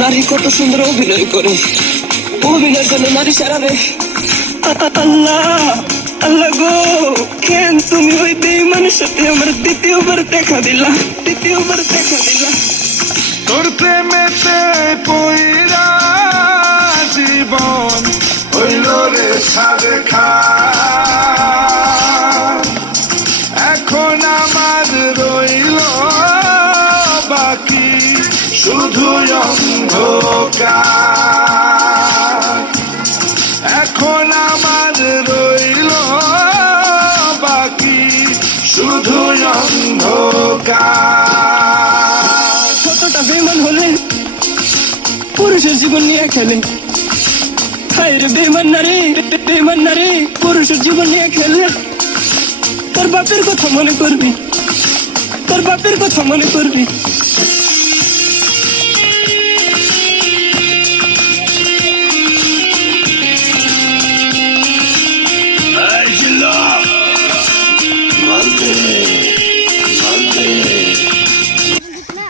নারী কত সুন্দর অভিনয় করে, অভিনয়ের জন্য নারী সারাবে। আল্লাহ আল্লাহ গো, কেন তুমি ওই বেঈমানের সাথে আমার দ্বিতীয়বার দেখা দিলা? তোর প্রেমেতে পইরা জীবন হইল রে সারেখা। এখন আমার রইল বাকি শুধু অন্ধকার। এখন আমার রইল বাকি শুধু অন্ধকার। কতটা বেঈমান হলে পুরুষের জীবন নিয়ে খেলে। হায় রে বেঈমান নারী পুরুষের জীবন নিয়ে খেলে। তোর বাপের কথা মনে করবি।